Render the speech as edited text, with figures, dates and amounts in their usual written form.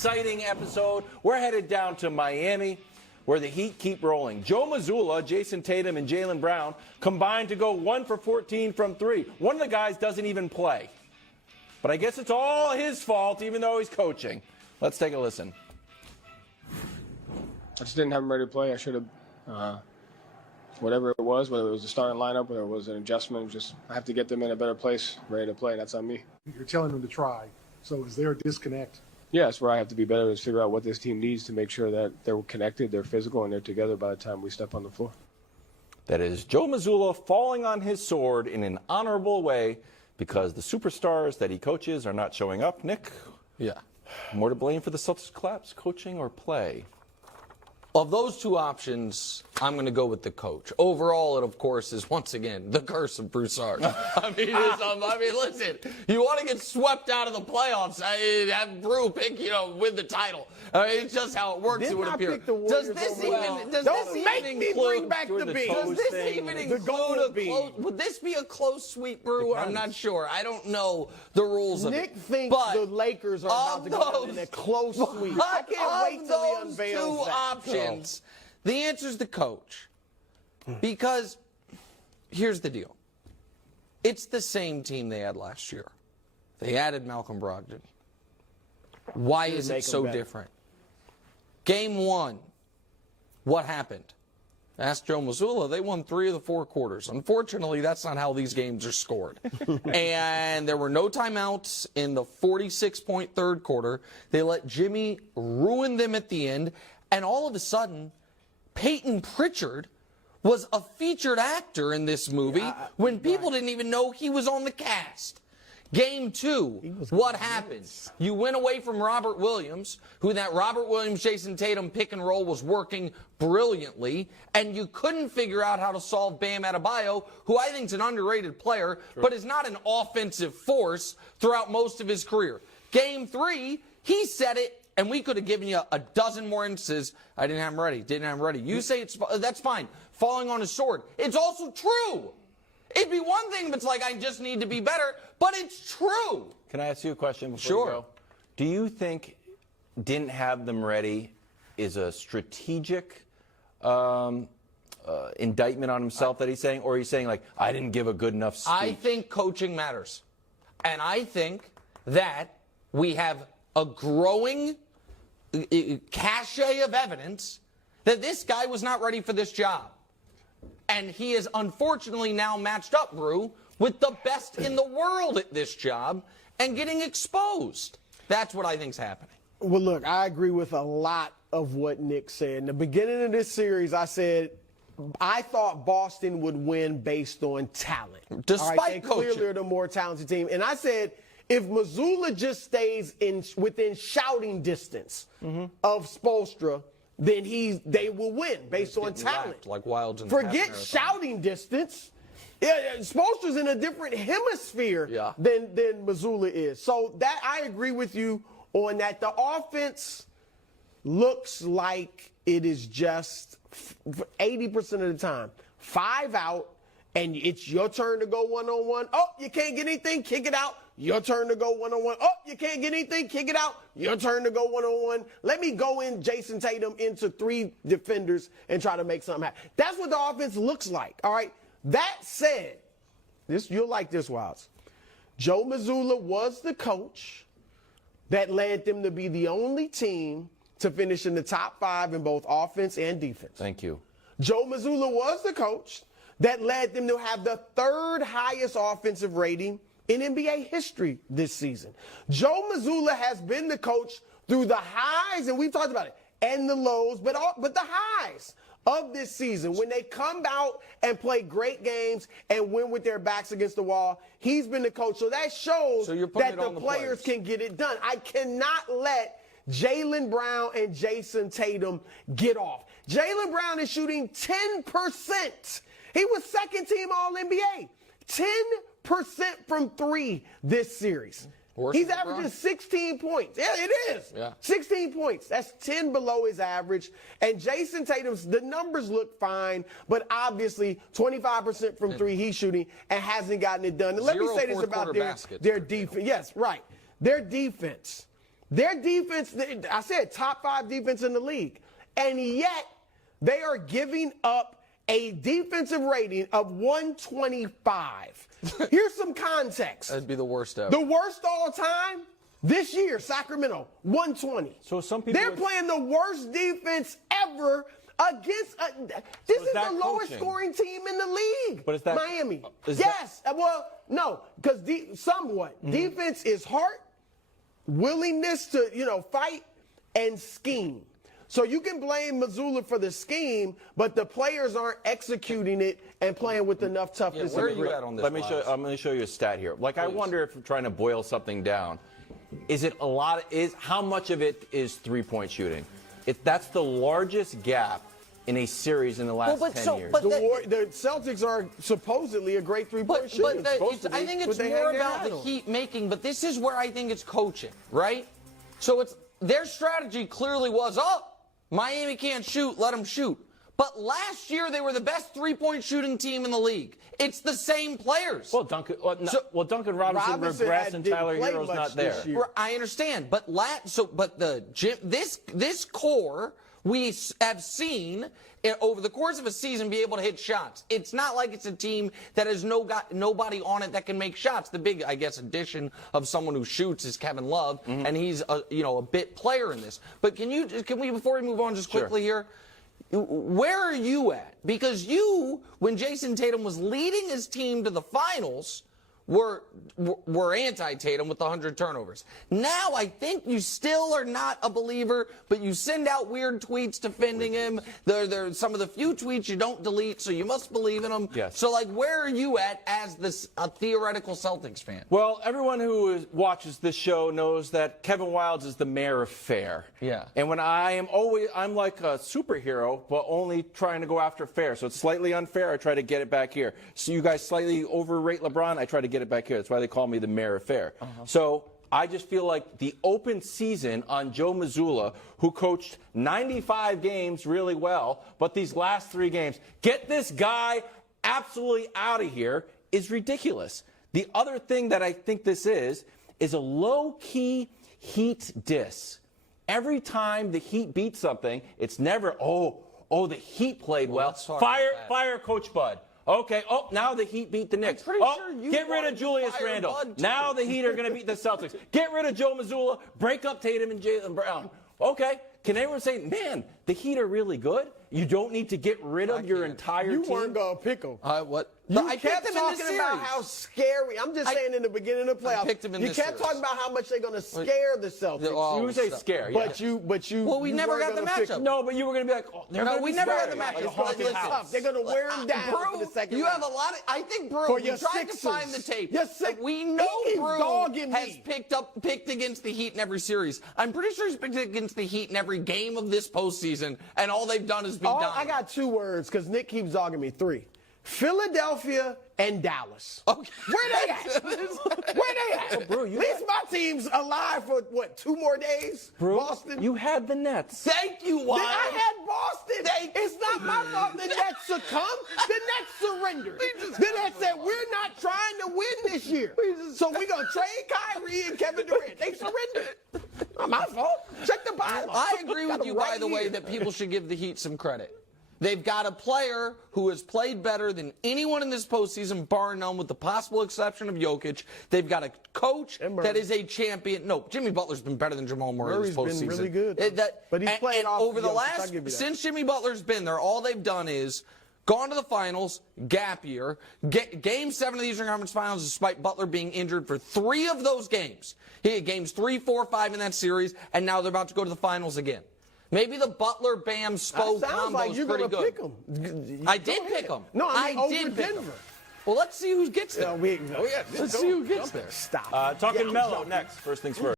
exciting episode. We're headed down to Miami, where the Heat keep rolling. Joe Mazzulla, Jason Tatum, and Jaylen Brown combined to go 1 for 14 from 3. One of the guys doesn't even play. But I guess it's all his fault, even though he's coaching. Let's take a listen. I just didn't have him ready to play. I should have, whatever it was, whether it was the starting lineup, whether it was an adjustment, just I have to get them in a better place, ready to play. That's on me. You're telling them to try. So is there a disconnect? Yeah, that's where I have to be better, is figure out what this team needs to make sure that they're connected, they're physical, and they're together by the time we step on the floor. That is Joe Mazzulla falling on his sword in an honorable way because the superstars that he coaches are not showing up. Nick? Yeah. More to blame for the Celtics collapse, coaching or play? Of those two options, I'm going to go with the coach. Overall, it, of course, is, once again, the curse of Broussard. I mean, listen, you want to get swept out of the playoffs, have Brew pick, win the title. It's just how it works, it would appear. Does this even include, would this be a close sweep, Brew? I'm not sure. I don't know the rules of it. Nick thinks the Lakers are about to go in a close sweep. I can't wait till he unveils that. Options. The answer is the coach. Because here's the deal. It's the same team they had last year. They added Malcolm Brogdon. Why is it so different? Game 1, what happened? Ask Joe Mazzulla, they won 3 of the 4 quarters. Unfortunately, that's not how these games are scored. And there were no timeouts in the 46-point third quarter. They let Jimmy ruin them at the end. And all of a sudden, Peyton Pritchard was a featured actor in this movie when people didn't even know he was on the cast. Game 2, what happened? You went away from Robert Williams, who that Robert Williams-Jason Tatum pick and roll was working brilliantly, and you couldn't figure out how to solve Bam Adebayo, who I think is an underrated player, but is not an offensive force throughout most of his career. Game 3, he said it. And we could have given you a dozen more instances. I didn't have him ready. Didn't have him ready. You say that's fine. Falling on his sword. It's also true. It'd be one thing if it's like I just need to be better, but it's true. Can I ask you a question before you go? Do you think didn't have them ready is a strategic indictment on himself that he's saying, or he's saying like I didn't give a good enough speech? I think coaching matters, and I think that we have a growing cachet of evidence that this guy was not ready for this job. And he is unfortunately now matched up, Brew, with the best in the world at this job and getting exposed. That's what I think's happening. Well, look, I agree with a lot of what Nick said. In the beginning of this series, I said I thought Boston would win based on talent. Despite coaching. Clearly they're the more talented team. And I said, if Mazzulla just stays within shouting distance of Spoelstra, then they will win based on talent. Like Wilds in the Forget shouting distance. Yeah, Spoelstra's in a different hemisphere than Mazzulla is. So that I agree with you on that. The offense looks like it is just 80% of the time 5 out, and it's your turn to go one-on-one. Oh, you can't get anything, kick it out. Your turn to go one-on-one. Oh, you can't get anything, kick it out. Your turn to go one-on-one. Let me go in Jason Tatum into 3 defenders and try to make something happen. That's what the offense looks like, all right? That said, you'll like this, Wilds. Joe Mazzulla was the coach that led them to be the only team to finish in the top 5 in both offense and defense. Thank you. Joe Mazzulla was the coach that led them to have the 3rd highest offensive rating in NBA history this season. Joe Mazzulla has been the coach through the highs, and we've talked about it, and the lows, but the highs of this season. When they come out and play great games and win with their backs against the wall, he's been the coach. So that shows that the players can get it done. I cannot let Jaylen Brown and Jason Tatum get off. Jaylen Brown is shooting 10%. He was second team All-NBA. 10% from 3 this series. He's averaging 16 points. Yeah, it is. Yeah. 16 points. That's 10 below his average. And Jason Tatum's, the numbers look fine, but obviously 25% from 3 he's shooting and hasn't gotten it done. And let me say this about their defense. Yes, right. Their defense. Their defense, I said top 5 defense in the league. And yet, they are giving up a defensive rating of 125. Here's some context. That'd be the worst ever. The worst all time this year, Sacramento, 120. So some people They're playing the worst defense ever against. This is the lowest scoring team in the league. But is that Miami? Yes. Well, no, because somewhat defense is heart, willingness to fight, and scheme. So you can blame Missoula for the scheme, but the players aren't executing it and playing with enough toughness. Where are and you grit. at on this? I'm going to show you a stat here. Like, I wonder if I'm trying to boil something down. Is it a lot? How much of it is three-point shooting? That's the largest gap in a series in the last 10 years. The Celtics are supposedly a great three-point shooter. I think it's more about the Heat making, but this is where I think it's coaching, right? So their strategy clearly was, Miami can't shoot, let them shoot. But last year, they were the best three-point shooting team in the league. It's the same players. Well, Duncan Robinson regressed and Tyler Hero's not there. I understand, but this core we have seen over the course of a season be able to hit shots. It's not like it's a team that has nobody on it that can make shots. The big, I guess, addition of someone who shoots is Kevin Love, and he's a bit player in this. But can we before we move on just quickly here? Where are you at? Because when Jason Tatum was leading his team to the finals, were anti-Tatum with the 100 turnovers. Now I think you still are not a believer, but you send out weird tweets defending him. There some of the few tweets you don't delete, so you must believe in them. Yes. So, where are you at as a theoretical Celtics fan? Well, everyone who watches this show knows that Kevin Wildes is the mayor of fair. Yeah. And when I'm like a superhero, but only trying to go after fair. So it's slightly unfair. I try to get it back here. So you guys slightly overrate LeBron. I try to get it back here. That's why they call me the mayor of fair. So I just feel like the open season on Joe Mazzulla, who coached 95 games really well, but these last 3 games, get this guy absolutely out of here, is ridiculous. The other thing that I think this is a low-key Heat diss. Every time the Heat beat something, it's never, the Heat played well. Fire Coach Bud. Okay, now the Heat beat the Knicks. Get rid of Julius Randle. Now the Heat are going to beat the Celtics. Get rid of Joe Mazzulla. Break up Tatum and Jaylen Brown. Okay, can anyone say, man, the Heat are really good? You don't need to get rid of your entire team? You weren't going to pick them. What? I kept talking about how scary. I'm just saying in the beginning of the playoffs. You kept talking about how much they're going to scare the Celtics. You would say scare, yeah. But you. Well, we never got the matchup. No, but you were going to be like, we never got the matchup. It's tough. They're going to wear them down for the second You round. have a lot of. I think Brew. We tried to find the tape. We know Brew has picked against the Heat in every series. I'm pretty sure he's picked against the Heat in every game of this postseason, and all they've done is be dominant. I got 2 words because Nick keeps dogging me. 3. Philadelphia and Dallas. Okay. Where they at? Where they at? Bro, at least my team's alive for, 2 more days? Bro, Boston? You had the Nets. Thank you, Wild. I had Boston. It's not my fault the Nets succumbed. The Nets surrendered. The Nets said, we're not trying to win this year. So we're going to trade Kyrie and Kevin Durant. They surrendered. Not my fault. Check the Bible. I agree with you, by the way, that people should give the Heat some credit. They've got a player who has played better than anyone in this postseason, bar none, with the possible exception of Jokic. They've got a coach that is a champion. No, Jimmy Butler's been better than Jamal Murray this postseason. Been really good. But he's playing off over the last, since Jimmy Butler's been there, all they've done is gone to the finals, gap year, Game 7 of the Eastern Conference Finals, despite Butler being injured for 3 of those games. He had games 3, 4, 5 in that series, and now they're about to go to the finals again. Maybe the Butler-Bam Spo combo is pretty good. Pick them. I did pick them. No, I did over pick Denver. them. Well, let's see who gets there. Let's see who gets there. Stop. Talking Melo next. First things first.